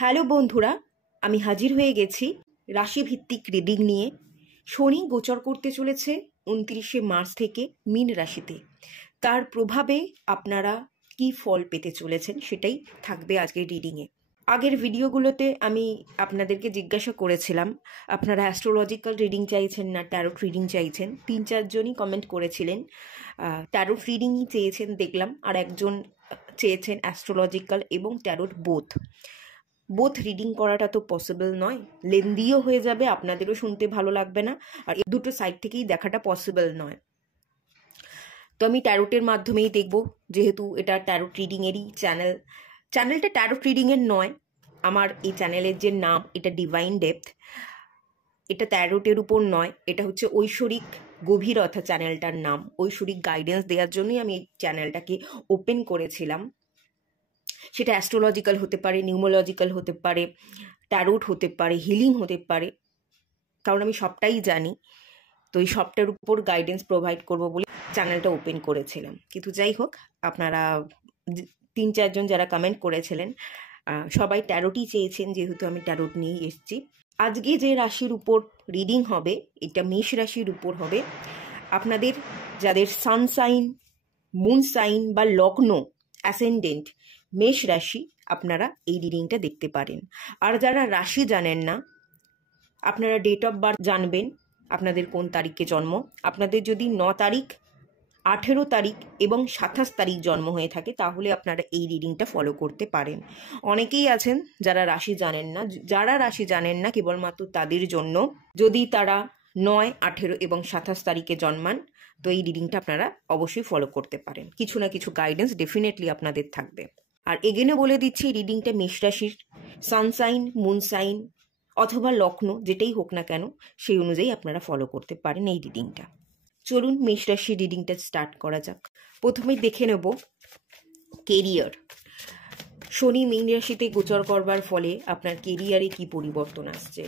Hello বন্ধুরা, আমি হাজির হয়ে গেছি রাশিভিত্তিক রিডিং নিয়ে। শনি গোচর করতে চলেছে 29শে মার্চ থেকে মীন রাশিতে। তার প্রভাবে আপনারা কি ফল পেতে চলেছেন সেটাই থাকবে আজকের রিডিংয়ে। আগের ভিডিওগুলোতে আমি আপনাদেরকে জিজ্ঞাসা করেছিলাম আপনারা অ্যাস্ট্রোলজিক্যাল রিডিং চাইছেন না ট্যারোট রিডিং চাইছেন। 3-4 জনই কমেন্ট করেছিলেন ট্যারোট রিডিংই চেয়েছেন দেখলাম, আর একজন চেয়েছেন অ্যাস্ট্রোলজিক্যাল এবং ট্যারোট বোথ রিডিং করাটা তো পসিবল নয়, লেন্দিও হয়ে যাবে, আপনাদেরও শুনতে ভালো লাগবে না, আর দুটো সাইড থেকেই দেখাটা পসিবল নয়। তো আমি ট্যারোটের মাধ্যমেই দেখব, যেহেতু এটা ট্যারোট রিডিংয়েরই চ্যানেলটা ট্যারোট রিডিংয়ের নয়। আমার এই চ্যানেলের যে নাম, এটা ডিভাইন ডেপথ, এটা ট্যারোটের উপর নয়, এটা হচ্ছে ঐশ্বরিক গভীরতা। চ্যানেলটার নাম ঐশ্বরিক গাইডেন্স দেওয়ার জন্যই আমি এই চ্যানেলটাকে ওপেন করেছিলাম। সেটা অ্যাস্ট্রোলজিক্যাল হতে পারে, নিউমোলজিক্যাল হতে পারে, ট্যারোট হতে পারে, হিলিং হতে পারে, কারণ আমি সবটাই জানি। তো এই সবটার উপর গাইডেন্স প্রোভাইড করব বলে চ্যানেলটা ওপেন করেছিলাম। কিন্তু যাই হোক, আপনারা 3-4 জন যারা কমেন্ট করেছিলেন সবাই ট্যারোটই চেয়েছেন, যেহেতু আমি ট্যারোট নিয়েই এসেছি। আজকে যে রাশির উপর রিডিং হবে, এটা মেষ রাশির উপর হবে। আপনাদের যাদের সান সাইন, মুন সাইন বা লগ্ন অ্যাসেন্ডেন্ট মেষ রাশি, আপনারা এই রিডিংটা দেখতে পারেন। আর যারা রাশি জানেন না, আপনারা ডেট অফ বার্থ জানবেন, আপনাদের কোন তারিখে জন্ম। আপনাদের যদি 9 তারিখ, 18 তারিখ এবং 27 তারিখ জন্ম হয়ে থাকে, তাহলে আপনারা এই রিডিংটা ফলো করতে পারেন। অনেকেই আছেন যারা রাশি জানেন না। যারা রাশি জানেন না কেবলমাত্র তাদের জন্য, যদি তারা 9, 18 এবং 27 তারিখে জন্মান, তো এই রিডিংটা আপনারা অবশ্যই ফলো করতে পারেন। কিছু না কিছু গাইডেন্স ডেফিনেটলি আপনাদের থাকবে। আর এগেনে বলে দিচ্ছি, রিডিংটা মেষ রাশির সানসাইন, মুনসাইন অথবা লগ্ন যেটাই হোক না কেন, সেই অনুযায়ী আপনারা ফলো করতে পারেন এই রিডিংটা। চলুন মেষ রাশির রিডিংটা স্টার্ট করা যাক। প্রথমেই দেখে নেব কেরিয়ার। শনি মীন রাশিতে গোচর করবার ফলে আপনার কেরিয়ারে কি পরিবর্তন আসছে।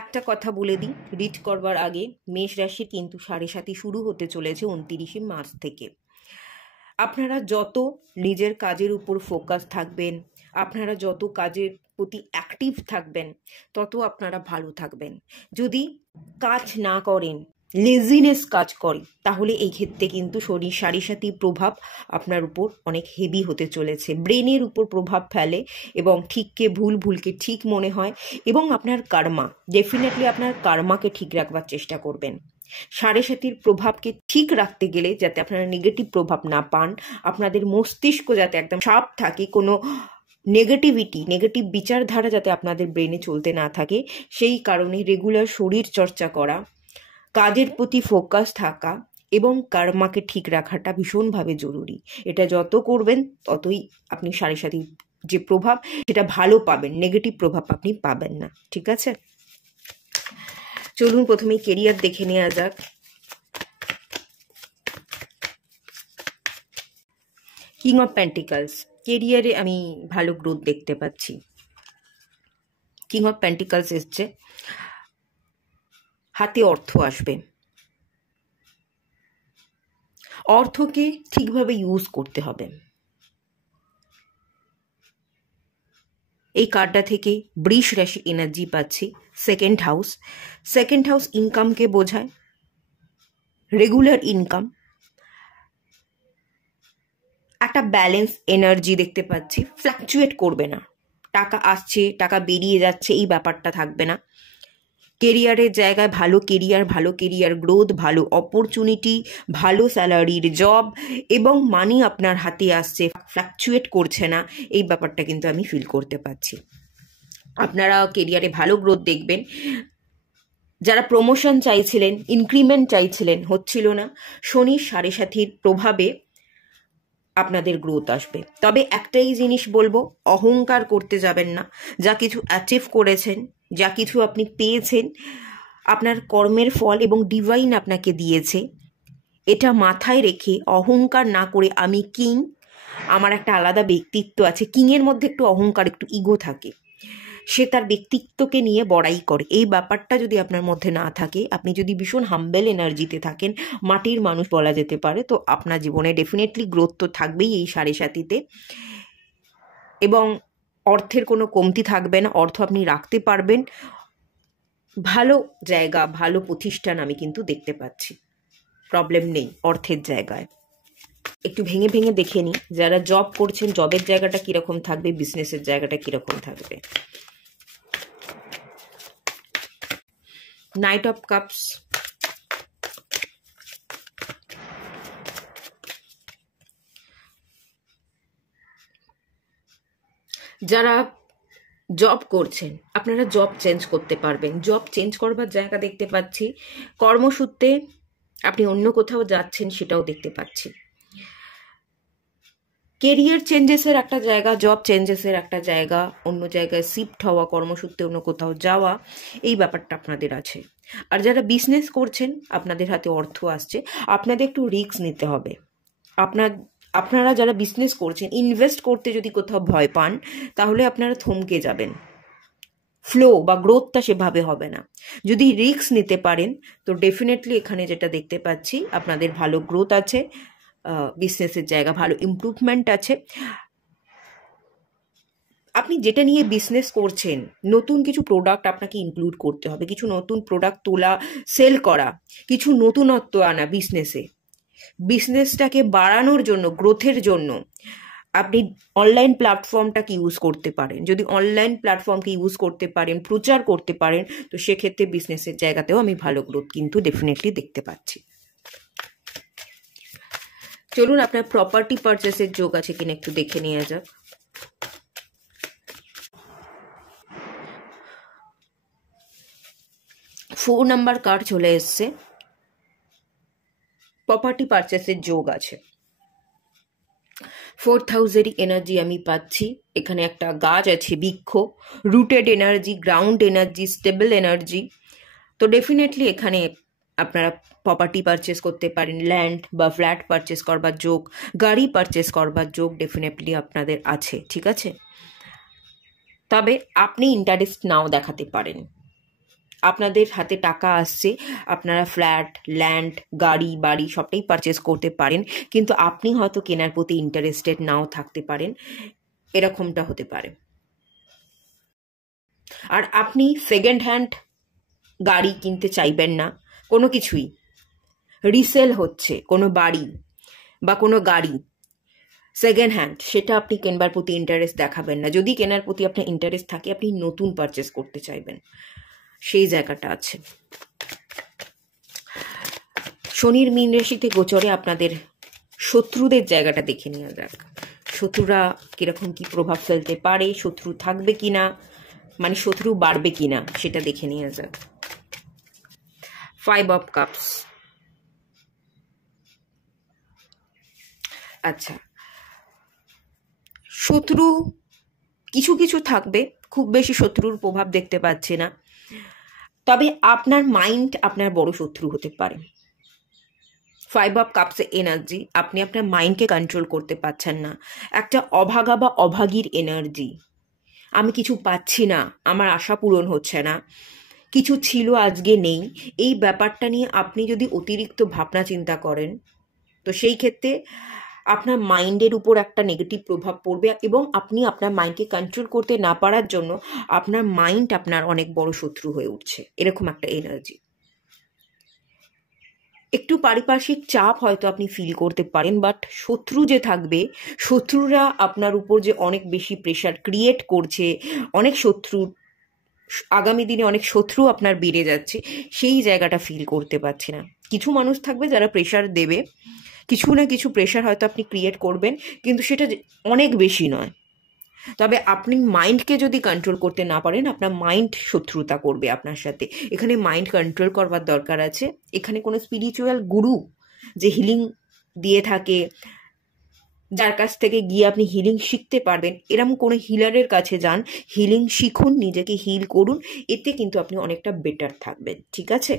একটা কথা বলে দিই রিড করবার আগে, মেষ রাশির কিন্তু 7.5 শুরু হতে চলেছে 29শে মার্চ থেকে। আপনারা যত নিজের কাজের উপর ফোকাস থাকবেন, আপনারা যত কাজের প্রতি অ্যাক্টিভ থাকবেন, তত আপনারা ভালো থাকবেন। যদি কাজ না করেন, লেজিনেস কাজ করে, তাহলে এই ক্ষেত্রে কিন্তু শনির 7.5 প্রভাব আপনার উপর অনেক হেভি হতে চলেছে। ব্রেনের উপর প্রভাব ফেলে এবং ঠিককে ভুল, ভুলকে ঠিক মনে হয়। এবং আপনার কার্মা, ডেফিনেটলি আপনার কার্মাকে ঠিক রাখবার চেষ্টা করবেন। 7.5 প্রভাবকে ঠিক রাখতে গেলে যাতে আপনারা নেগেটিভ প্রভাব না পান, আপনাদের মস্তিষ্ক যাতে একদম শার্প থাকে, কোনো নেগেটিভ বিচারধারা যাতে আপনাদের ব্রেনে চলতে না থাকে, সেই কারণে রেগুলার শরীর চর্চা করা, কাজের প্রতি ফোকাস থাকা এবং কর্মাকে ঠিক রাখাটা ভীষণভাবে জরুরি। এটা যত করবেন ততই আপনি 7.5 যে প্রভাব সেটা ভালো পাবেন, নেগেটিভ প্রভাব আপনি পাবেন না। ঠিক আছে, চলুন প্রথমেই কেরিয়ার দেখে নেওয়া যাক। কিং অফ পেন্টিকলস, কেরিয়ারে আমি ভালো গ্রোথ দেখতে পাচ্ছি। কিং অফ পেন্টিকলস এসছে, হাতে অর্থ আসবে। অর্থকে ঠিকভাবে ইউজ করতে হবে। এই কার্ডটা থেকে বৃষ রাশি এনার্জি পাচ্ছি। সেকেন্ড হাউস ইনকামকে বোঝায়, রেগুলার ইনকাম, একটা ব্যালেন্স এনার্জি দেখতে পাচ্ছি। ফ্ল্যাকচুয়েট করবে না, টাকা আসছে টাকা বেরিয়ে যাচ্ছে এই ব্যাপারটা থাকবে না। কেরিয়ারের জায়গায় ভালো কেরিয়ার গ্রোথ, ভালো অপরচুনিটি, ভালো স্যালারির জব এবং মানি আপনার হাতে আসছে, ফ্ল্যাকচুয়েট করছে না, এই ব্যাপারটা কিন্তু আমি ফিল করতে পারছি। আপনারা কেরিয়ারে ভালো গ্রোথ দেখবেন। যারা প্রমোশন চাইছিলেন, ইনক্রিমেন্ট চাইছিলেন, হচ্ছিল না, শনির 7.5 প্রভাবে আপনাদের গ্রোথ আসবে। তবে একটাই জিনিস বলবো, অহংকার করতে যাবেন না। যা কিছু অ্যাচিভ করেছেন, যা কিছু আপনি পেয়েছেন, আপনার কর্মের ফল এবং ডিভাইন আপনাকে দিয়েছে, এটা মাথায় রেখে অহংকার না করে আমি কিং, আমার একটা আলাদা ব্যক্তিত্ব আছে। কিংয়ের মধ্যে একটু অহংকার, একটু ইগো থাকে, সে তার ব্যক্তিত্বকে নিয়ে বড়াই করে। এই ব্যাপারটা যদি আপনার মধ্যে না থাকে, আপনি যদি ভীষণ হাম্বেল এনার্জিতে থাকেন, মাটির মানুষ বলা যেতে পারে, তো আপনার জীবনে ডেফিনেটলি গ্রোথ তো থাকবেই এই 7.5-তে। এবং অর্থের কোনো কমতি থাকবে না, অর্থ আপনি রাখতে পারবেন। ভালো জায়গা, ভালো প্রতিষ্ঠান আমি কিন্তু দেখতে পাচ্ছি, প্রবলেম নেই অর্থের জায়গায়। একটু ভেঙে ভেঙে দেখে নিই, যারা জব করছেন জবের জায়গাটা কীরকম থাকবে, বিজনেসের জায়গাটা কীরকম থাকবে। নাইট অফ কাপস, যারা জব করছেন আপনারা জব চেঞ্জ করতে পারবেন, জব চেঞ্জ করবার জায়গা দেখতে পাচ্ছি। কর্মসূত্রে আপনি অন্য কোথাও যাচ্ছেন সেটাও দেখতে পাচ্ছি। কেরিয়ার চেঞ্জেসের একটা জায়গা, জব চেঞ্জেসের একটা জায়গা, অন্য জায়গায় শিফট হওয়া, কর্মসূত্রে অন্য কোথাও যাওয়া, এই ব্যাপারটা আপনাদের আছে। আর যারা বিজনেস করছেন আপনাদের হাতে অর্থ আসছে, আপনাদের একটু রিস্ক নিতে হবে। আপনারা যারা বিজনেস করছেন ইনভেস্ট করতে যদি কোথাও ভয় পান তাহলে আপনারা থমকে যাবেন, ফ্লো বা গ্রোথটা সেভাবে হবে না। যদি রিস্ক নিতে পারেন তো ডেফিনেটলি এখানে যেটা দেখতে পাচ্ছি আপনাদের ভালো গ্রোথ আছে, বিজনেসের জায়গা ভালো ইমপ্রুভমেন্ট আছে। আপনি যেটা নিয়ে বিজনেস করছেন নতুন কিছু প্রোডাক্ট আপনাকে ইনক্লুড করতে হবে, কিছু নতুন প্রোডাক্ট তোলা, সেল করা, কিছু নতুনত্ব আনা বিজনেসটাকে বাড়ানোর জন্য, গ্রোথের জন্য আপনি অনলাইন প্ল্যাটফর্মটাকে ইউজ করতে পারেন। যদি অনলাইন প্ল্যাটফর্মকে ইউজ করতে পারেন, প্রচার করতে পারেন, তো সেক্ষেত্রে বিজনেসের জায়গাতেও আমি ভালো গ্রোথ কিন্তু ডেফিনেটলি দেখতে পাচ্ছি। চলুন আপনার প্রপার্টি পারচেসের যোগ আছে কিনা একটু দেখে নেওয়া যাক। ফোর নাম্বার কার্ড চলে এসছে, প্রপার্টি পারচেসের যোগ আছে। 4th হাউসেরই এনার্জি আমি পাচ্ছি। এখানে একটা গাছ আছে, বৃক্ষ, rooted energy, ground energy, stable energy. তো ডেফিনেটলি এখানে আপনারা প্রপার্টি পারচেস করতে পারেন, ল্যান্ড বা ফ্ল্যাট পারচেস করবার যোগ, গাড়ি পারচেস করবার যোগ ডেফিনেটলি আপনাদের আছে, ঠিক আছে। তবে আপনি ইন্টারেস্ট নাও দেখাতে পারেন, আপনাদের হাতে টাকা আসছে, আপনারা ফ্ল্যাট, ল্যান্ড, গাড়ি, বাড়ি সবটাই পারচেস করতে পারেন, কিন্তু আপনি হয়তো কেনার প্রতি ইন্টারেস্টেড নাও থাকতে পারেন, এরকমটা হতে পারে। আর আপনি সেকেন্ড হ্যান্ড গাড়ি কিনতে চাইবেন না, কোনো কিছুই রিসেল হচ্ছে কোনো বাড়ি বা কোনো গাড়ি সেকেন্ড হ্যান্ড, সেটা আপনি কেনবার প্রতি ইন্টারেস্ট দেখাবেন না। যদি কেনার প্রতি আপনার ইন্টারেস্ট থাকে আপনি নতুন পারচেস করতে চাইবেন, সেই জায়গাটা আছে। শনির মীন রাশিতে গোচরে আপনাদের শত্রুদের জায়গাটা দেখে নেওয়া যাক। শত্রুরা কিরকম কি প্রভাব ফেলতে পারে, শত্রু থাকবে কিনা, মানে শত্রু বাড়বে কিনা সেটা দেখে নেওয়া যাক। 5 অফ কাপস, আচ্ছা শত্রু কিছু কিছু থাকবে, খুব বেশি শত্রুর প্রভাব দেখতে পাচ্ছি না, তবে আপনার মাইন্ড আপনার বড় শত্রু হতে পারে। 5 অফ কাপসে এনার্জি, আপনি আপনার মাইন্ডকে কন্ট্রোল করতে পারছেন না, একটা অভাগা বা অভাগীর এনার্জি, আমি কিছু পাচ্ছি না, আমার আশা পূরণ হচ্ছে না, কিছু ছিল আজকে নেই, এই ব্যাপারটা নিয়ে আপনি যদি অতিরিক্ত ভাবনা চিন্তা করেন তো সেই ক্ষেত্রে আপনার মাইন্ডের উপর একটা নেগেটিভ প্রভাব পড়বে এবং আপনি আপনার মাইন্ডকে কন্ট্রোল করতে না পারার জন্য আপনার মাইন্ড আপনার অনেক বড় শত্রু হয়ে উঠছে, এরকম একটা এনার্জি। একটু পারিপার্শ্বিক চাপ হয়তো আপনি ফিল করতে পারেন, বাট শত্রু যে থাকবে, শত্রুরা আপনার উপর যে অনেক বেশি প্রেশার ক্রিয়েট করছে, অনেক শত্রু আগামী দিনে অনেক শত্রু আপনার বেড়ে যাচ্ছে, সেই জায়গাটা ফিল করতে পারছি না। কিছু মানুষ থাকবে যারা প্রেশার দেবে, কিছু না কিছু প্রেশার হয়তো আপনি ক্রিয়েট করবেন, কিন্তু সেটা অনেক বেশি নয়। তবে আপনি মাইন্ডকে যদি কন্ট্রোল করতে না পারেন আপনার মাইন্ড শত্রুতা করবে আপনার সাথে, এখানে মাইন্ড কন্ট্রোল করবার দরকার আছে। এখানে কোনো স্পিরিচুয়াল গুরু যে হিলিং দিয়ে থাকে, যার কাছ থেকে গিয়ে আপনি হিলিং শিখতে পারবেন, এরকম কোনো হিলারের কাছে যান, হিলিং শিখুন, নিজেকে হিল করুন, এতে কিন্তু আপনি অনেকটা বেটার থাকবেন, ঠিক আছে।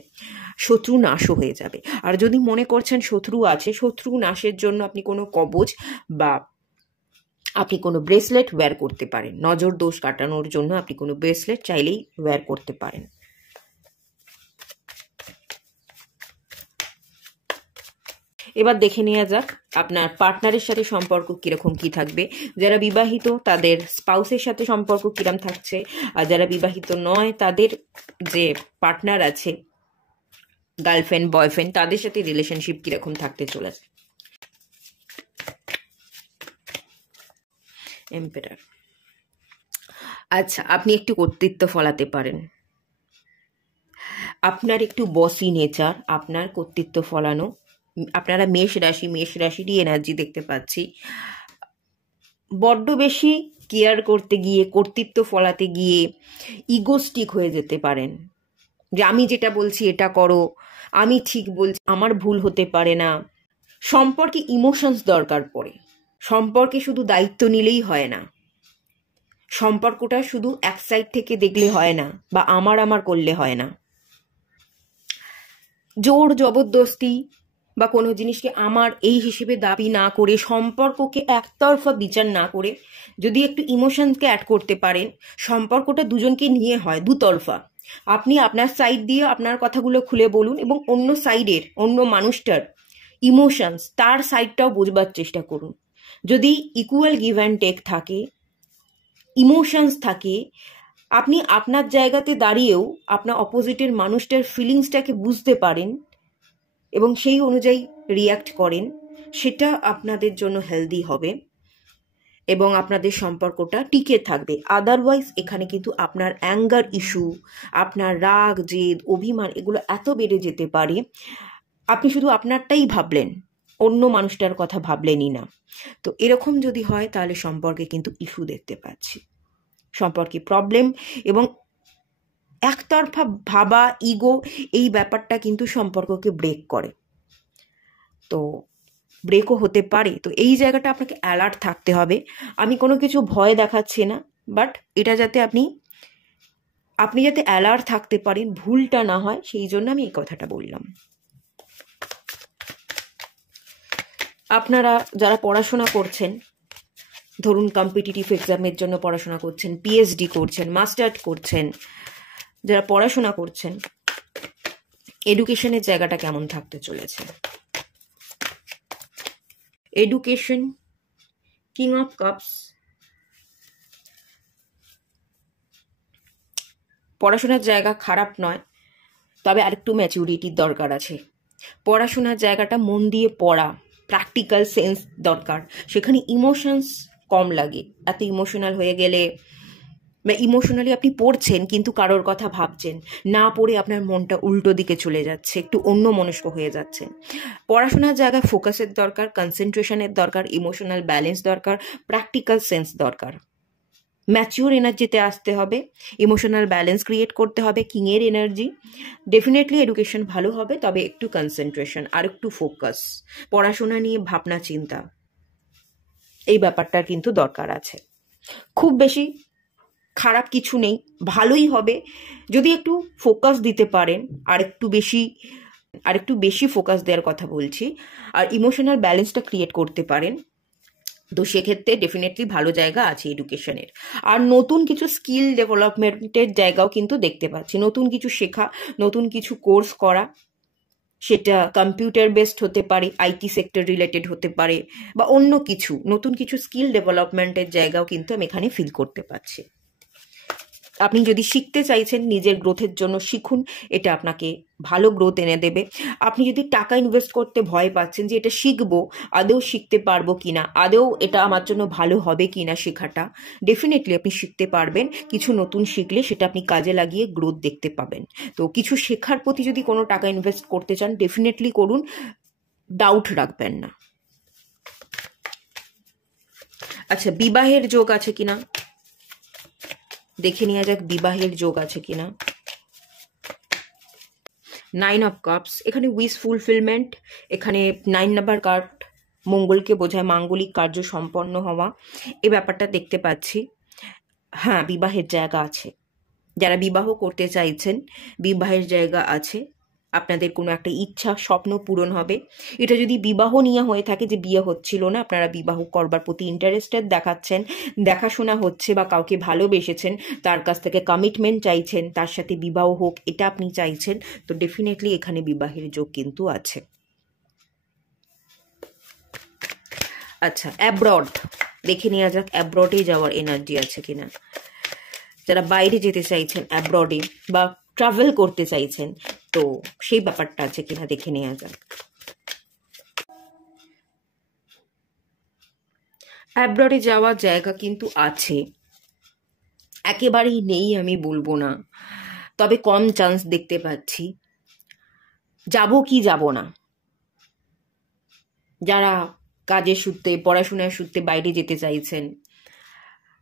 শত্রু নাশও হয়ে যাবে। আর যদি মনে করছেন শত্রু আছে, শত্রু নাশের জন্য আপনি কোনো কবচ বা আপনি কোনো ব্রেসলেট ওয়্যার করতে পারেন, নজর দোষ কাটানোর জন্য আপনি কোনো ব্রেসলেট চাইলেই ওয়্যার করতে পারেন। এবার দেখে নেওয়া যাক আপনার পার্টনারের সাথে সম্পর্ক কিরকম কি থাকবে। যারা বিবাহিত তাদের স্পাউসের সাথে সম্পর্ক কিরম থাকছে, আর যারা বিবাহিত নয় তাদের যে পার্টনার আছে, গার্লফ্রেন্ড বয়ফ্রেন্ড, তাদের সাথে রিলেশনশিপ কিরকম থাকতে চলেছে। এম্পারার। আচ্ছা, আপনি একটু কর্তৃত্ব ফলাতে পারেন, আপনার একটু বসি নেচার, আপনার কর্তৃত্ব ফলানো। আপনারা মেষ রাশিরই এনার্জি দেখতে পাচ্ছি। বড্ড বেশি কেয়ার করতে গিয়ে, কর্তৃত্ব ফলাতে গিয়ে ইগোস্টিক হয়ে যেতে পারেন, যে আমি যেটা বলছি এটা করো, আমি ঠিক বলছি, আমার ভুল হতে পারে না। সম্পর্কে ইমোশনস দরকার পড়ে, সম্পর্কে শুধু দায়িত্ব নিলেই হয় না, সম্পর্কটা শুধু এক সাইড থেকে দেখলে হয় না, বা আমার করলে হয় না। জোর জবরদস্তি বা কোনো জিনিসকে আমার এই হিসেবে দাবি না করে, সম্পর্ককে একতরফা বিচার না করে যদি একটু ইমোশনসকে অ্যাড করতে পারেন, সম্পর্কটা দুজনকে নিয়ে হয়, দুতরফা। আপনি আপনার সাইড দিয়ে আপনার কথাগুলো খুলে বলুন, এবং অন্য সাইডের, অন্য মানুষটার ইমোশনস, তার সাইডটাও বুঝবার চেষ্টা করুন। যদি ইকুয়াল গিভ অ্যান্ড টেক থাকে, ইমোশনস থাকে, আপনি আপনার জায়গাতে দাঁড়িয়েও আপনার অপোজিটের মানুষটার ফিলিংসটাকে বুঝতে পারেন এবং সেই অনুযায়ী রিয়াক্ট করেন, সেটা আপনাদের জন্য হেলদি হবে এবং আপনাদের সম্পর্কটা টিকে থাকবে। আদারওয়াইজ এখানে কিন্তু আপনার অ্যাঙ্গার ইস্যু, আপনার রাগ, জেদ, অভিমান, এগুলো এত বেড়ে যেতে পারে, আপনি শুধু আপনারটাই ভাবলেন, অন্য মানুষটার কথা ভাবলেনই না। তো এরকম যদি হয় তাহলে সম্পর্কে কিন্তু ইস্যু দেখতে পাচ্ছি, সম্পর্কে প্রবলেম, এবং একতরফা ভাবা, ইগো, এই ব্যাপারটা কিন্তু সম্পর্ককে ব্রেক করে, তো ব্রেকও হতে পারে। তো এই জায়গাটা আপনাকে অ্যালার্ট থাকতে হবে। আমি কোনো কিছু ভয় দেখাচ্ছি না, বাট এটা যাতে আপনি যাতে অ্যালার্ট থাকতে পারেন, ভুলটা না হয়, সেই জন্য আমি এই কথাটা বললাম। আপনারা যারা পড়াশোনা করছেন, ধরুন কম্পিটিটিভ এক্সামের জন্য পড়াশোনা করছেন, পিএইচডি করছেন, মাস্টার্স করছেন, যারা পড়াশোনা করছেন, এডুকেশনের জায়গাটা কেমন থাকতে চলেছে। এডুকেশন, কিং অফ কাপস, পড়াশোনার জায়গা খারাপ নয়, তবে আরেকটু ম্যাচুরিটির দরকার আছে। পড়াশোনার জায়গাটা মন দিয়ে পড়া, প্র্যাকটিক্যাল সেন্স দরকার, সেখানে ইমোশনস কম লাগে। এত ইমোশনাল হয়ে গেলে, বা ইমোশনালি আপনি পড়ছেন কিন্তু কারোর কথা ভাবছেন না, পড়ে আপনার মনটা উল্টো দিকে চলে যাচ্ছে, একটু অন্য মনস্ক হয়ে যাচ্ছেন। পড়াশোনার জায়গায় ফোকাসের দরকার, কনসেন্ট্রেশনের দরকার, ইমোশনাল ব্যালেন্স দরকার, প্র্যাকটিক্যাল সেন্স দরকার। ম্যাচিওর এনার্জিতে আসতে হবে, ইমোশনাল ব্যালেন্স ক্রিয়েট করতে হবে, কিংয়ের এনার্জি। ডেফিনেটলি এডুকেশন ভালো হবে, তবে একটু কনসেন্ট্রেশন আর একটু ফোকাস, পড়াশোনা নিয়ে ভাবনা চিন্তা, এই ব্যাপারটার কিন্তু দরকার আছে। খুব বেশি খারাপ কিছু নেই, ভালোই হবে যদি একটু ফোকাস দিতে পারেন, আর একটু বেশি ফোকাস দেওয়ার কথা বলছি, আর ইমোশনাল ব্যালেন্সটা ক্রিয়েট করতে পারেন, তো সেক্ষেত্রে ডেফিনেটলি ভালো জায়গা আছে এডুকেশনের। আর নতুন কিছু স্কিল ডেভেলপমেন্টের জায়গাও কিন্তু দেখতে পাচ্ছি, নতুন কিছু শেখা, নতুন কিছু কোর্স করা, সেটা কম্পিউটার বেসড হতে পারে, আইটি সেক্টর রিলেটেড হতে পারে, বা অন্য কিছু নতুন কিছু স্কিল ডেভেলপমেন্টের জায়গাও কিন্তু আমি এখানে ফিল করতে পারছি। আপনি যদি শিখতে চাইছেন, নিজের গ্রোথের জন্য শিখুন, এটা আপনাকে ভালো গ্রোথ এনে দেবে। আপনি যদি টাকা ইনভেস্ট করতে ভয় পাচ্ছেন যে এটা শিখবো, আদৌ শিখতে পারবো কিনা, আদৌ এটা আমার জন্য ভালো হবে কিনা শেখাটা, ডেফিনেটলি আপনি শিখতে পারবেন। কিছু নতুন শিখলে সেটা আপনি কাজে লাগিয়ে গ্রোথ দেখতে পাবেন। তো কিছু শেখার প্রতি যদি কোনো টাকা ইনভেস্ট করতে চান, ডেফিনেটলি করুন, ডাউট রাখবেন না। আচ্ছা, বিবাহের যোগ আছে কিনা দেখে নেওয়া যাক, বিবাহের যোগ আছে কিনা। 9 অফ কাপস, এখানে উইশ ফুলফিলমেন্ট, এখানে 9 নাম্বার কার্ড মঙ্গলকে বোঝায়, মাঙ্গলিক কার্য সম্পন্ন হওয়া, এই ব্যাপারটা দেখতে পাচ্ছি। হ্যাঁ, বিবাহের জায়গা আছে, যারা বিবাহ করতে চাইছেন বিবাহের জায়গা আছে, আপনাদের কোনো একটা ইচ্ছা, স্বপ্ন পূরণ হবে। এটা যদি বিবাহ নিয়ে হয়ে থাকে, যে বিয়ে হচ্ছিল না, আপনারা বিবাহ করবার প্রতি ইন্টারেস্টেড দেখাচ্ছেন, দেখাশোনা হচ্ছে, বা কাউকে ভালোবেসেছেন, তার কাছ থেকে কমিটমেন্ট চাইছেন, তার সাথে বিবাহ হোক, এটা আপনি চাইছেন, তো ডেফিনেটলি এখানে বিবাহের যোগ কিন্তু আছে। আচ্ছা, অ্যাব্রড দেখে নেওয়া যাক, অ্যাব্রডে যাওয়ার এনার্জি আছে কিনা। যারা বাইরে যেতে চাইছেন অ্যাব্রডে বা ট্রাভেল করতে চাইছেন, তো সেই ব্যাপারটা আছে কিনা দেখে নেওয়া যাক। অ্যাব্রডে যাওয়ার জায়গা কিন্তু আছে, একেবারেই নেই আমি বলবো না, তবে কম চান্স দেখতে পাচ্ছি। যাব কি যাব না, যারা কাজের সূত্রে পড়াশোনার সূত্রে বাইরে যেতে চাইছেন,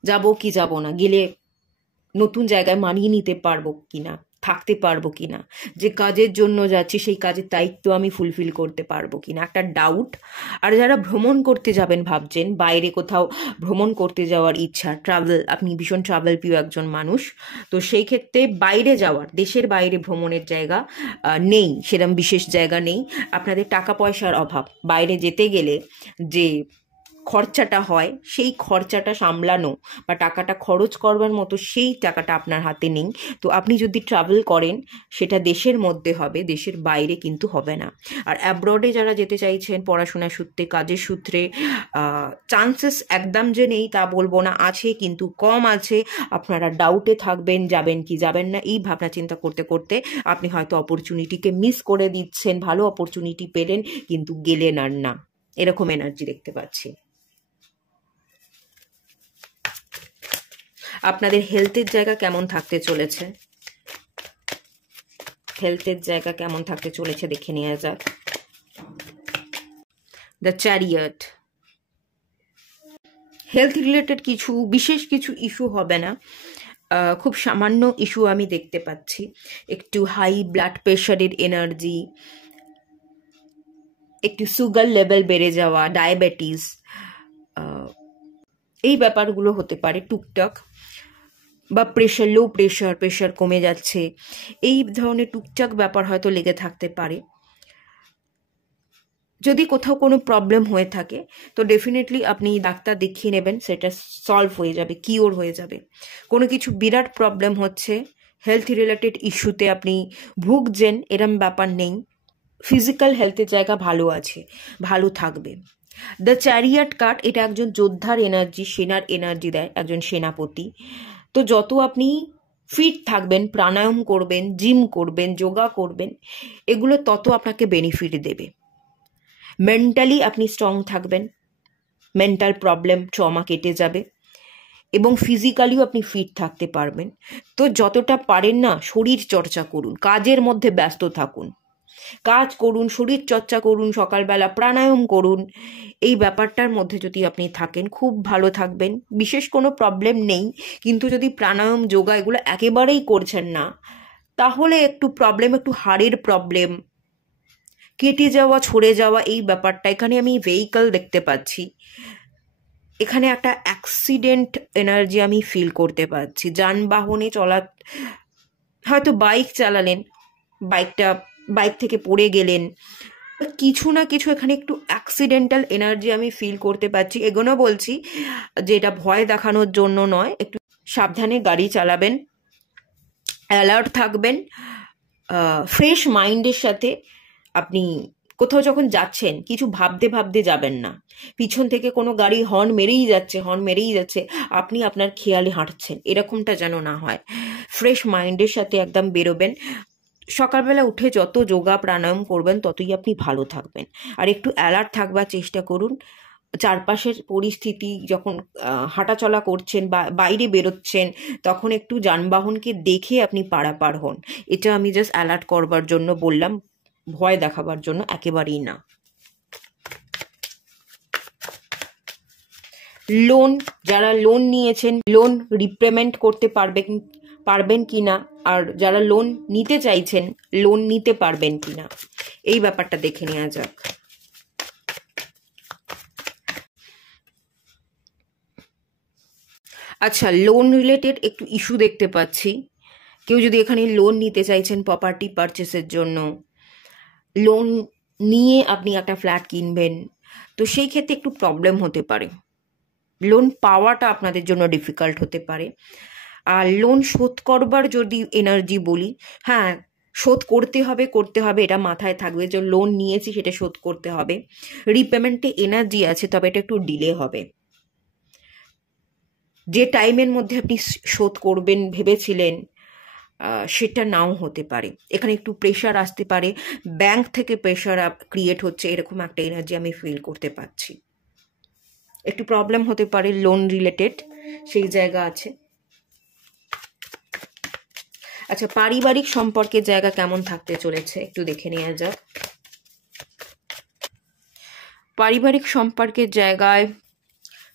যাব কি যাব না, গেলে নতুন জায়গায় মানিয়ে নিতে পারবো কিনা, থাকতে পারবো কিনা, যে কাজের জন্য যাচ্ছি সেই কাজের দায়িত্ব আমি ফুলফিল করতে পারবো কিনা, একটা ডাউট। আর যারা ভ্রমণ করতে যাবেন ভাবছেন, বাইরে কোথাও ভ্রমণ করতে যাওয়ার ইচ্ছা, ট্রাভেল, আপনি ভীষণ ট্রাভেল প্রিয় একজন মানুষ, তো সেই ক্ষেত্রে বাইরে যাওয়ার, দেশের বাইরে ভ্রমণের জায়গা নেই, সেরকম বিশেষ জায়গা নেই। আপনাদের টাকা পয়সার অভাব, বাইরে যেতে গেলে যে খরচাটা হয় সেই খরচাটা সামলানো বা টাকাটা খরচ করবার মতো সেই টাকাটা আপনার হাতে নেই। তো আপনি যদি ট্রাভেল করেন সেটা দেশের মধ্যে হবে, দেশের বাইরে কিন্তু হবে না। আর অ্যাব্রডে যারা যেতে চাইছেন পড়াশোনার সূত্রে, কাজের সূত্রে, চান্সেস একদম যে নেই তা বলবো না, আছে কিন্তু কম আছে। আপনারা ডাউটে থাকবেন যাবেন কি যাবেন না, এই ভাবনা চিন্তা করতে করতে আপনি হয়তো অপরচুনিটিকে মিস করে দিচ্ছেন। ভালো অপরচুনিটি পেলেন কিন্তু গেলেন আর না, এরকম এনার্জি দেখতে পাচ্ছি। আপনাদের হেলথের জায়গা কেমন থাকতে চলেছে, হেলথের জায়গা কেমন থাকতে চলেছে দেখে নেওয়া যাক। দ্য চ্যারিয়ট, হেলথ রিলেটেড কিছু বিশেষ কিছু ইস্যু হবে না, খুব সামান্য ইস্যু আমি দেখতে পাচ্ছি। একটু হাই ব্লাড প্রেশারের এনার্জি, একটু সুগার লেভেল বেড়ে যাওয়া, ডায়াবেটিস, এই ব্যাপারগুলো হতে পারে টুকটাক, বা প্রেশার, লো প্রেশার কমে যাচ্ছে, এই ধরনের টুকটাক ব্যাপার হয়তো লেগে থাকতে পারে। যদি কোথাও কোনো প্রবলেম হয়ে থাকে তো ডেফিনেটলি আপনি ডাক্তার দেখিয়ে নেবেন, সেটা সলভ হয়ে যাবে, কিওর হয়ে যাবে। কোনো কিছু বিরাট প্রবলেম হচ্ছে, হেলথ রিলেটেড ইস্যুতে আপনি ভুগছেন, এরম ব্যাপার নেই। ফিজিক্যাল হেলথের জায়গা ভালো আছে, ভালো থাকবে। দ্য চ্যারিয়ট কার্ড, এটা একজন যোদ্ধার এনার্জি, সেনার এনার্জি দেয়, একজন সেনাপতি। তো যত আপনি ফিট থাকবেন, প্রাণায়াম করবেন, জিম করবেন, যোগা করবেন, এগুলো তত আপনাকে বেনিফিট দেবে। মেন্টালি আপনি স্ট্রং থাকবেন, মেন্টাল প্রবলেম ট্রমা কেটে যাবে, এবং ফিজিক্যালিও আপনি ফিট থাকতে পারবেন। তো যতটা পারেন না শরীর চর্চা করুন, কাজের মধ্যে ব্যস্ত থাকুন, কাজ করুন, শরীর চর্চা করুন, সকালবেলা প্রাণায়াম করুন। এই ব্যাপারটার মধ্যে যদি আপনি থাকেন খুব ভালো থাকবেন। বিশেষ কোনো প্রবলেম নেই, কিন্তু যদি প্রাণায়াম, যোগা এগুলো একেবারেই করছেন না, তাহলে একটু প্রবলেম, একটু হাড়ের প্রবলেম, কেটে যাওয়া, ছড়ে যাওয়া, এই ব্যাপারটা। এখানে আমি ভেহিকল দেখতে পাচ্ছি, এখানে একটা অ্যাক্সিডেন্ট এনার্জি আমি ফিল করতে পারছি। যানবাহনে চলা, হয়তো বাইক চালালেন, বাইক থেকে পড়ে গেলেন, কিছু না কিছু এখানে একটু অ্যাক্সিডেন্টাল এনার্জি আমি ফিল করতে পারছি। এগুলো বলছি যে এটা ভয় দেখানোর জন্য নয়, একটু সাবধানে গাড়ি চালাবেন, অ্যালার্ট থাকবেন, ফ্রেশ মাইন্ডের সাথে আপনি কোথাও যখন যাচ্ছেন কিছু ভাবতে ভাবতে যাবেন না। পিছন থেকে কোনো গাড়ি হর্ন মেরেই যাচ্ছে, আপনি আপনার খেয়ালে হাঁটছেন, এরকমটা যেন না হয়। ফ্রেশ মাইন্ডের সাথে একদম বেরোবেন। সকালবেলা উঠে যত যোগা প্রাণায়াম করবেন ততই আপনি ভালো থাকবেন। আর একটু অ্যালার্ট থাকবার চেষ্টা করুন। চারপাশের পরিস্থিতি যখন হাঁটাচলা করছেন বা বাইরে বেরোচ্ছেন, তখন একটু যানবাহনকে দেখে আপনি পারাপার হন। এটা আমি জাস্ট অ্যালার্ট করবার জন্য বললাম, ভয় দেখাবার জন্য একেবারেই না। লোন, যারা লোন নিয়েছেন, লোন রিপেমেন্ট করতে পারবেন কিনা, আর যারা লোন নিতে চাইছেন লোন নিতে পারবেন কিনা, এই ব্যাপারটা দেখে নেওয়া যাক। আচ্ছা, লোন রিলেটেড একটু ইস্যু দেখতে পাচ্ছি। কেউ যদি এখানে লোন নিতে চাইছেন প্রপার্টি পারচেসের জন্য, লোন নিয়ে আপনি একটা ফ্ল্যাট কিনবেন, তো সেই ক্ষেত্রে একটু প্রবলেম হতে পারে। লোন পাওয়াটা আপনাদের জন্য ডিফিকাল্ট হতে পারে। আর লোন শোধ করবার যদি এনার্জি বলি, হ্যাঁ, শোধ করতে হবে, এটা মাথায় থাকবে যে লোন নিয়েছি সেটা শোধ করতে হবে। রিপেমেন্টে এনার্জি আছে, তবে এটা একটু ডিলে হবে। যে টাইমের মধ্যে আপনি শোধ করবেন ভেবেছিলেন সেটা নাও হতে পারে। এখানে একটু প্রেশার আসতে পারে, ব্যাংক থেকে প্রেশার ক্রিয়েট হচ্ছে, এরকম একটা এনার্জি আমি ফিল করতে পারছি। একটু প্রবলেম হতে পারে লোন রিলেটেড, সেই জায়গা আছে। আচ্ছা, পারিবারিক সম্পর্কের জায়গা কেমন থাকতে চলেছে একটু দেখে নেওয়া যাক। পারিবারিক সম্পর্কের জায়গায়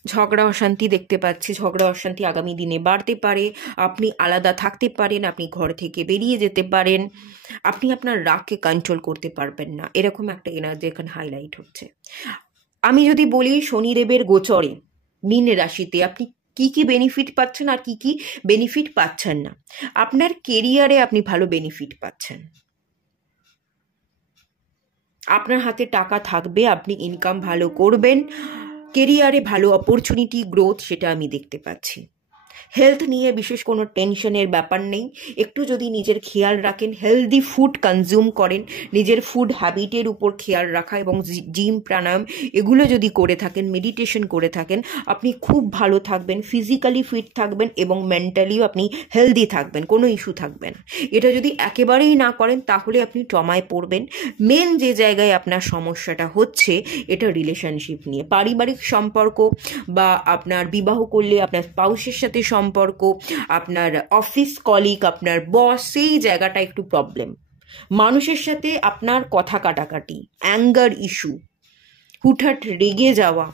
ঝগড়া অশান্তি দেখতে পাচ্ছি। ঝগড়া অশান্তি আগামী দিনে বাড়তে পারে, আপনি আলাদা থাকতে পারেন, আপনি ঘর থেকে বেরিয়ে যেতে পারেন, আপনি আপনার রাগকে কন্ট্রোল করতে পারবেন না, এরকম একটা এনার্জি এখানে হাইলাইট হচ্ছে। আমি যদি বলি শনিদেবের গোচরে মীন রাশিতে আপনি কি কি বেনিফিট পাচ্ছেন আর কি কি বেনিফিট পাচ্ছেন না। আপনার কেরিয়ারে আপনি ভালো বেনিফিট পাচ্ছেন, আপনার হাতে টাকা থাকবে, আপনি ইনকাম ভালো করবেন, কেরিয়ারে ভালো অপরচুনিটি গ্রোথ সেটা আমি দেখতে পাচ্ছি। হেলথ নিয়ে বিশেষ কোনো টেনশনের ব্যাপার নেই। একটু যদি নিজের খেয়াল রাখেন, হেলদি ফুড কনজিউম করেন, নিজের ফুড হ্যাবিটের উপর খেয়াল রাখা এবং জিম প্রাণায়াম এগুলো যদি করে থাকেন, মেডিটেশন করে থাকেন, আপনি খুব ভালো থাকবেন, ফিজিক্যালি ফিট থাকবেন এবং মেন্টালিও আপনি হেলদি থাকবেন, কোনো ইস্যু থাকবে না। এটা যদি একেবারেই না করেন তাহলে আপনি ট্রমায় পড়বেন। মেন যে জায়গায় আপনার সমস্যাটা হচ্ছে এটা রিলেশনশিপ নিয়ে, পারিবারিক সম্পর্ক বা আপনার বিবাহ করলে আপনার স্পাউসের সাথে সম্পর্ক, আপনার অফিস কলিগ, আপনার বস, সেই জায়গাটা একটু প্রবলেম। মানুষের সাথে আপনার কথা কাটাকাটি, অ্যাঙ্গার ইস্যু, হুটহাট রেগে যাওয়া,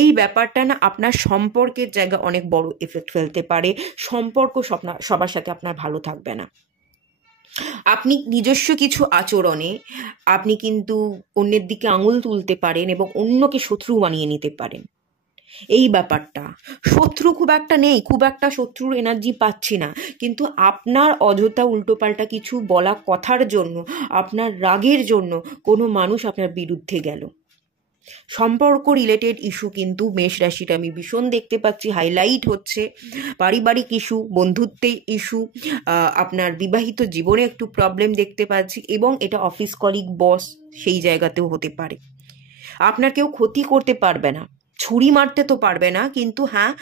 এই ব্যাপারটা না আপনার সম্পর্কের জায়গা অনেক বড় এফেক্ট ফেলতে পারে। সম্পর্ক সবার সাথে আপনার ভালো থাকবে না। আপনি নিজস্ব কিছু আচরণে আপনি কিন্তু অন্যের দিকে আঙুল তুলতে পারেন এবং অন্যকে শত্রু বানিয়ে নিতে পারেন। এই ব্যাপারটা, শত্রু খুব একটা নেই, খুব একটা শত্রুর এনার্জি পাচ্ছি না, কিন্তু আপনার অযথা উল্টোপাল্টা কিছু বলা কথার জন্য, আপনার রাগের জন্য কোনো মানুষ আপনার বিরুদ্ধে গেল। সম্পর্ক রিলেটেড ইস্যু কিন্তু মেষ রাশিটা আমি ভীষণ দেখতে পাচ্ছি হাইলাইট হচ্ছে। পারিবারিক ইস্যু, বন্ধুত্বের ইস্যু, আপনার বিবাহিত জীবনে একটু প্রবলেম দেখতে পাচ্ছি এবং এটা অফিস কলিগ, বস, সেই জায়গাতেও হতে পারে। আপনার কেউ ক্ষতি করতে পারবে না, ছুরি মারতে তো পারবে না, কিন্তু হ্যাঁ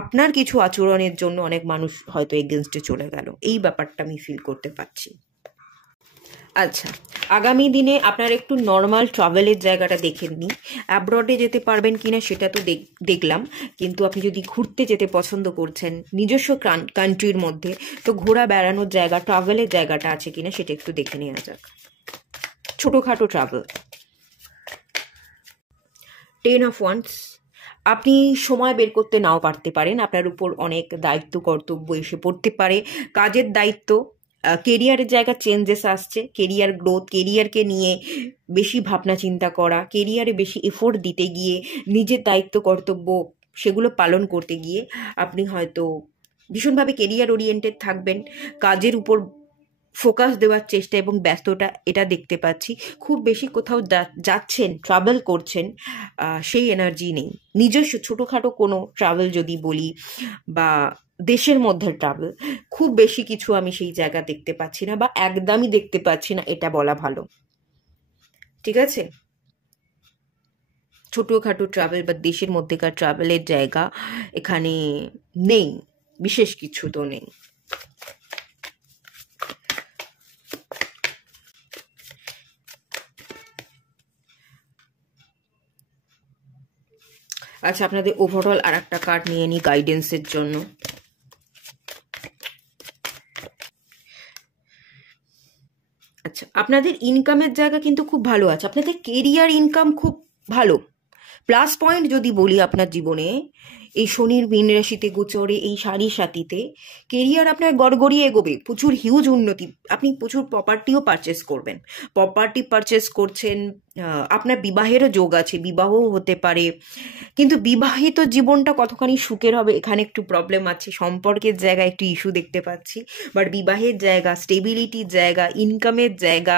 আপনার কিছু আচরণের জন্য অনেক মানুষ হয়তো এগেনস্টে চলে গেল, এই ব্যাপারটা আমি ফিল করতে পারছি। আচ্ছা, আগামী দিনে আপনার একটু নর্মাল ট্রাভেলের জায়গাটা দেখে নিই। অ্যাব্রডে যেতে পারবেন কিনা সেটা তো দেখলাম, কিন্তু আপনি যদি ঘুরতে যেতে পছন্দ করছেন নিজস্ব কান্ট্রির মধ্যে, তো ঘোরা বেড়ানোর জায়গা, ট্রাভেলের জায়গাটা আছে কিনা সেটা একটু দেখে নেওয়া যাক। ছোটোখাটো ট্রাভেল। 10 of Wands, আপনি সময় বের করতে নাও পারতে পারেন, আপনার উপর অনেক দায়িত্ব কর্তব্য এসে পড়তে পারে, কাজের দায়িত্ব, কেরিয়ারের জায়গা চেঞ্জেস আসছে, কেরিয়ার গ্রোথ, কেরিয়ারকে নিয়ে বেশি ভাবনা চিন্তা করা, কেরিয়ারে বেশি এফোর্ট দিতে গিয়ে, নিজের দায়িত্ব কর্তব্য সেগুলো পালন করতে গিয়ে আপনি হয়তো ভীষণভাবে কেরিয়ার ওরিয়েন্টেড থাকবেন, কাজের উপর ফোকাস দেওয়ার চেষ্টা এবং ব্যস্ততা এটা দেখতে পাচ্ছি। খুব বেশি কোথাও যাচ্ছেন, ট্রাভেল করছেন, সেই এনার্জি নেই। নিজস্ব ছোটোখাটো কোনো ট্রাভেল যদি বলি বা দেশের মধ্যে ট্রাভেল, খুব বেশি কিছু আমি সেই জায়গা দেখতে পাচ্ছি না, বা একদমই দেখতে পাচ্ছি না, এটা বলা ভালো। ঠিক আছে, ছোটোখাটো ট্রাভেল বা দেশের মধ্যেকার ট্রাভেলের জায়গা এখানে নেই, বিশেষ কিছু তো নেই। আচ্ছা, আপনাদের ওভারঅল আর একটা কার্ড নিয়ে নিই গাইডেন্সের জন্য। আচ্ছা, আপনাদের ইনকামের জায়গা কিন্তু খুব ভালো আছে, আপনাদের কেরিয়ার ইনকাম খুব ভালো। প্লাস পয়েন্ট যদি বলি আপনার জীবনে, এই শনির মীন রাশিতে গোচরে এই সাড়ে সাতিতে কেরিয়ার আপনার গড়গড়িয়ে এগোবে, প্রচুর হিউজ উন্নতি, আপনি প্রচুর প্রপার্টিও পারচেস করবেন, প্রপার্টি পারচেস করছেন, আপনার বিবাহেরও যোগ আছে, বিবাহও হতে পারে, কিন্তু বিবাহিত জীবনটা কতখানি সুখের হবে এখানে একটু প্রবলেম আছে। সম্পর্কের জায়গায় একটু ইস্যু দেখতে পাচ্ছি, বাট বিবাহের জায়গা, স্টেবিলিটির জায়গা, ইনকামের জায়গা,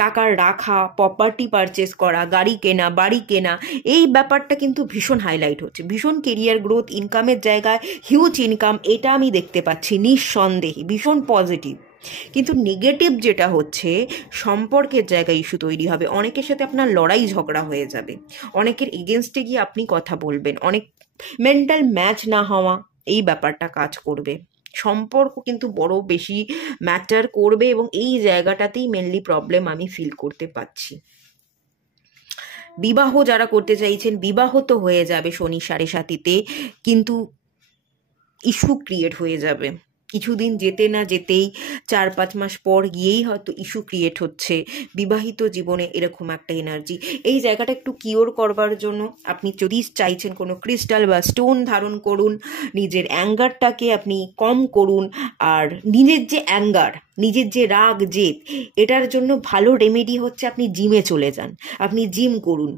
টাকার রাখা, প্রপার্টি পারচেস করা, গাড়ি কেনা, বাড়ি কেনা, এই ব্যাপারটা কিন্তু ভীষণ হাইলাইট হচ্ছে। ভীষণ কেরিয়ার গ্রোথ, ইনকামের জায়গায় হিউজ ইনকাম, এটা আমি দেখতে পাচ্ছি নিঃসন্দেহে, ভীষণ পজিটিভ। কিন্তু নেগেটিভ যেটা হচ্ছে, সম্পর্কের জায়গায় ইস্যু তৈরি হবে, অনেকের সাথে আপনার লড়াই ঝগড়া হয়ে যাবে, অনেকের এগেনস্টে গিয়ে আপনি কথা বলবেন, অনেক মেন্টাল ম্যাচ না হওয়া এই ব্যাপারটা কাজ করবে। সম্পর্ক কিন্তু বড় বেশি ম্যাটার করবে এবং এই জায়গাটাতেই মেনলি প্রবলেম আমি ফিল করতে পারছি। বিবাহ যারা করতে চাইছেন, বিবাহ তো হয়ে যাবে শনি 7.5-তে, কিন্তু ইস্যু ক্রিয়েট হয়ে যাবে কিছুদিন যেতে না যেতেই, 4-5 মাস পর গিয়েই হয়তো ইস্যু ক্রিয়েট হচ্ছে বিবাহিত জীবনে, এরকম একটা এনার্জি। এই জায়গাটা একটু কিওর করবার জন্য আপনি যদি চাইছেন কোনো ক্রিস্টাল বা স্টোন ধারণ করুন, নিজের অ্যাঙ্গারটাকে আপনি কম করুন, আর নিজের যে অ্যাঙ্গার, নিজের যে রাগ জেদ, এটার জন্য ভালো রেমেডি হচ্ছে আপনি জিমে চলে যান, আপনি জিম করুন।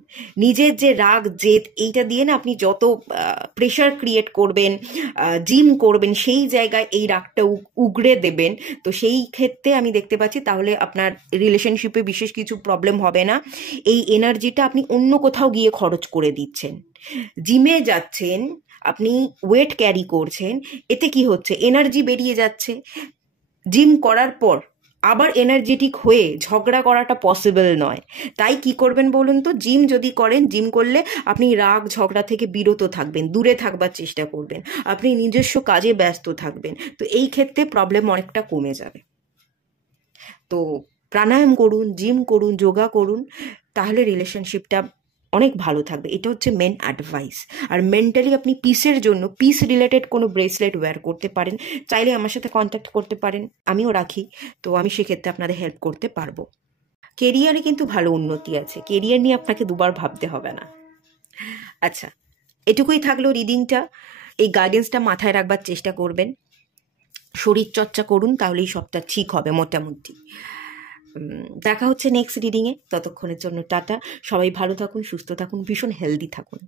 নিজের যে রাগ জেদ এইটা দিয়ে না আপনি যত প্রেশার ক্রিয়েট করবেন, জিম করবেন, সেই জায়গায় এই রাগটা উগড়ে দেবেন। তো সেই ক্ষেত্রে আমি দেখতে পাচ্ছি তাহলে আপনার রিলেশনশিপে বিশেষ কিছু প্রবলেম হবে না। এই এনার্জিটা আপনি অন্য কোথাও গিয়ে খরচ করে দিচ্ছেন। জিমে যাচ্ছেন, আপনি ওয়েট ক্যারি করছেন, এতে কি হচ্ছে, এনার্জি বেরিয়ে যাচ্ছে। জিম করার পর আবার এনার্জেটিক হয়ে ঝগড়া করাটা পসিবল নয়। তাই কি করবেন বলুন তো, জিম যদি করেন, জিম করলে আপনি রাগ ঝগড়া থেকে বিরত থাকবেন, দূরে থাকবার চেষ্টা করবেন, আপনি নিজস্ব কাজে ব্যস্ত থাকবেন। তো এই ক্ষেত্রে প্রবলেম অনেকটা কমে যাবে। তো প্রাণায়াম করুন, জিম করুন, যোগা করুন, তাহলে রিলেশনশিপটা অনেক ভালো থাকবে। এটা হচ্ছে মেন অ্যাডভাইস। আর মেন্টালি আপনি পিসের জন্য পিস রিলেটেড কোনো ব্রেসলেট ওয়্যার করতে পারেন, চাইলে আমার সাথে কন্ট্যাক্ট করতে পারেন, আমিও রাখি। তো আমি সেক্ষেত্রে আপনাদের হেল্প করতে পারবো। কেরিয়ারে কিন্তু ভালো উন্নতি আছে, কেরিয়ার নিয়ে আপনাকে দুবার ভাবতে হবে না। আচ্ছা, এটুকুই থাকলো রিডিংটা। এই গাইডেন্সটা মাথায় রাখবার চেষ্টা করবেন, শরীর চর্চা করুন, তাহলেই সবটা ঠিক হবে মোটামুটি। দেখা হচ্ছে নেক্সট রিডিংয়ে, ততক্ষণের জন্য টাটা। সবাই ভালো থাকুন, সুস্থ থাকুন, ভীষণ হেলদি থাকুন।